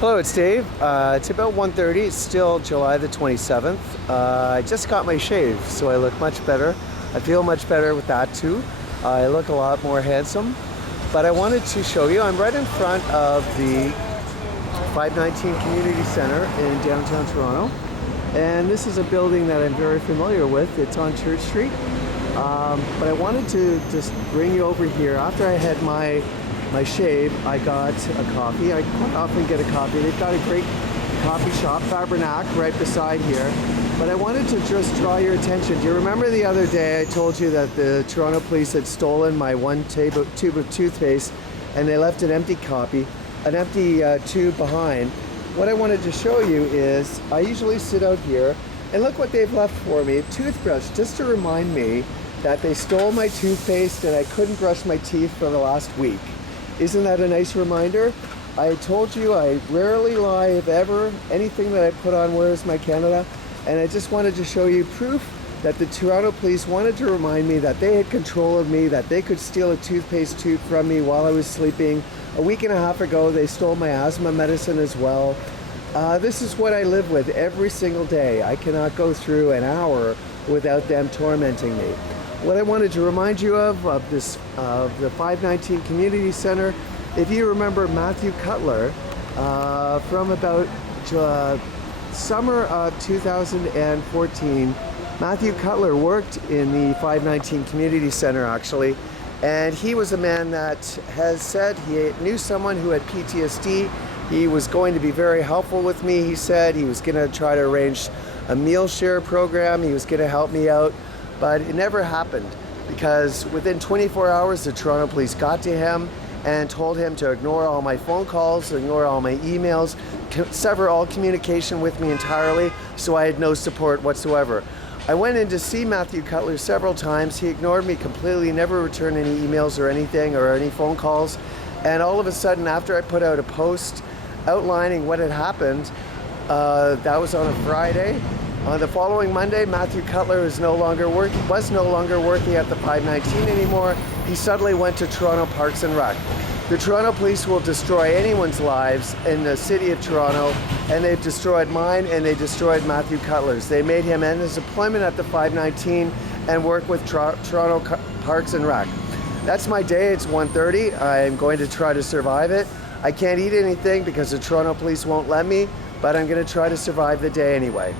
Hello, it's Dave. It's about 1:30. It's still July the 27th. I just got my shave, so I look much better. I feel much better with that too. I look a lot more handsome. But I wanted to show you, I'm right in front of the 519 Community Center in downtown Toronto. And this is a building that I'm very familiar with. It's on Church Street. But I wanted to just bring you over here. After I had my shave, I got a coffee. I quite often get a coffee. They've got a great coffee shop, Fabernac, right beside here. But I wanted to just draw your attention. Do you remember the other day I told you that the Toronto police had stolen my one tube of toothpaste and they left an empty tube behind? What I wanted to show you is I usually sit out here and look what they've left for me, a toothbrush, just to remind me that they stole my toothpaste and I couldn't brush my teeth for the last week. Isn't that a nice reminder? I told you I rarely lie, if ever. Anything that I put on Where's My Canada? And I just wanted to show you proof that the Toronto police wanted to remind me that they had control of me, that they could steal a toothpaste tube from me while I was sleeping. A week and a half ago, they stole my asthma medicine as well. This is what I live with every single day. I cannot go through an hour without them tormenting me. What I wanted to remind you of the 519 Community Center, if you remember Matthew Cutler from about summer of 2014, Matthew Cutler worked in the 519 Community Center actually, and he was a man that has said he knew someone who had PTSD. He was going to be very helpful with me. He said he was going to try to arrange a meal share program. He was going to help me out. But it never happened because within 24 hours, the Toronto police got to him and told him to ignore all my phone calls, ignore all my emails, sever all communication with me entirely, so I had no support whatsoever. I went in to see Matthew Cutler several times. He ignored me completely, never returned any emails or anything or any phone calls. And all of a sudden, after I put out a post outlining what had happened, that was on a Friday. On the following Monday, Matthew Cutler was no longer working at the 519 anymore. He suddenly went to Toronto Parks and Rec. The Toronto police will destroy anyone's lives in the city of Toronto, and they've destroyed mine and they destroyed Matthew Cutler's. They made him end his employment at the 519 and work with Toronto Parks and Rec. That's my day. It's 1:30. I'm going to try to survive it. I can't eat anything because the Toronto police won't let me, but I'm going to try to survive the day anyway.